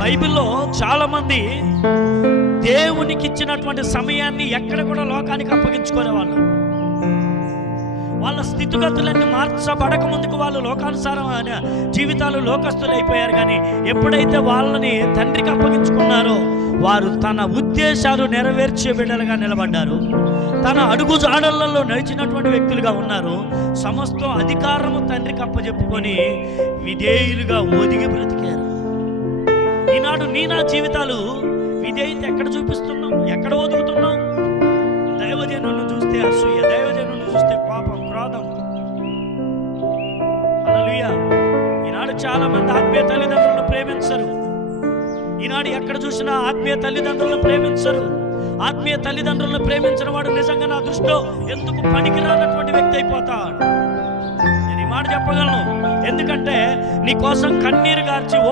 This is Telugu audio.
బైబిల్లో చాలామంది దేవునికి ఇచ్చినటువంటి సమయాన్ని ఎక్కడ కూడా లోకానికి అప్పగించుకునే వాళ్ళు. వాళ్ళ స్థితిగతులన్నీ మార్చబడక ముందుకు వాళ్ళు లోకానుసారమైన జీవితాలు లోకస్తులు అయిపోయారు. కానీ ఎప్పుడైతే వాళ్ళని తండ్రికి అప్పగించుకున్నారో వారు తన ఉద్దేశాలు నెరవేర్చే బిడ్డలుగా నిలబడ్డారు. తన అడుగు జాడలలో నడిచినటువంటి వ్యక్తులుగా ఉన్నారు. సమస్తం అధికారము తండ్రికి అప్పచెప్పుకొని విధేయులుగా ఒదిగి బ్రతికారు. ఈనాడు నా జీవితాలు విధేయత ఎక్కడ చూపిస్తున్నాం, ఎక్కడ ఒదుగుతున్నాం? దైవజనులను చూస్తే అసూయ, దైవజనులను చూస్తే కోపం, క్రోధం. హల్లెలూయా. ఈనాడు చాలా మంది ఆత్మీయ తల్లిదండ్రులను ప్రేమించరు. ఈనాడు ఎక్కడ చూసినా ఆత్మీయ తల్లిదండ్రులను ప్రేమించరు. ఆత్మీయ తల్లిదండ్రులను ప్రేమించిన వాడు నిజంగా నా దృష్టిలో ఎందుకు పనికిరానటువంటి వ్యక్తి అయిపోతాడు. నేను ఈ మాట చెప్పగలను. ఎందుకంటే నీ కోసం కన్నీరు గార్చి